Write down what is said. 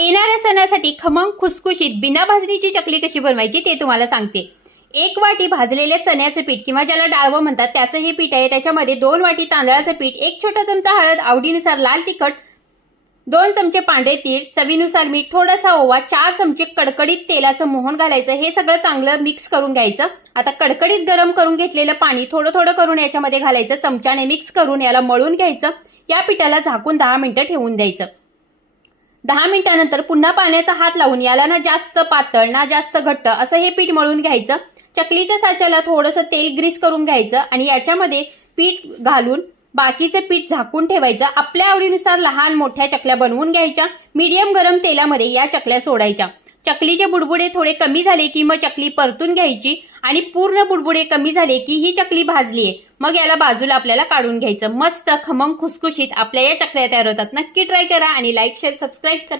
येणाऱ्या सणासाठी खमंग खुसखुशीत बिना भाजणीची चकली कशी बनवायची ते तुम्हाला सांगते. एक वाटी भाजलेले चण्याचं पीठ किंवा ज्याला डाळवं म्हणतात त्याचं हे पीठ आहे. त्याच्यामध्ये दोन वाटी तांदळाचं पीठ एक छोटा चमचा हळद आवडीनुसार लाल तिखट दोन चमचे पांढरे तीळ चवीनुसार मीठ थोडासा ओवा चार चमचे कडकडीत तेलाचं मोहन घालायचं. हे सगळं चांगलं मिक्स करून घ्यायचं. आता कडकडीत गरम करून घेतलेलं पाणी थोडं थोडं करून याच्यामध्ये घालायचं. चमच्याने मिक्स करून याला मळून घ्यायचं. या पिठाला झाकून दहा मिनिटं ठेवून द्यायचं. दहा मिनिटानंतर पुन्हा पाण्याचा हात लावून याला ना जास्त पातळ ना जास्त घट्ट असं हे पीठ मळून घ्यायचं. चकलीच्या साच्याला थोडंसं तेल ग्रीस करून घ्यायचं आणि याच्यामध्ये पीठ घालून बाकीचं पीठ झाकून ठेवायचं. आपल्या आवडीनुसार लहान मोठ्या चकल्या बनवून घ्यायच्या. मीडियम गरम तेलामध्ये या चकल्या सोडायच्या. चकलीचे बुडबुडे थोडे कमी झाले की मग चकली परतून घ्यायची. आणि पूर्ण बुडबुडे कमी झाले की ही चकली भाजली आहे मग याला बाजूला आपल्याला काढून घ्यायचं. मस्त खमंग खुसखुशीत आपल्या या चकल्या तयार होतात. नक्की ट्राय करा आणि लाईक शेअर सबस्क्राईब करा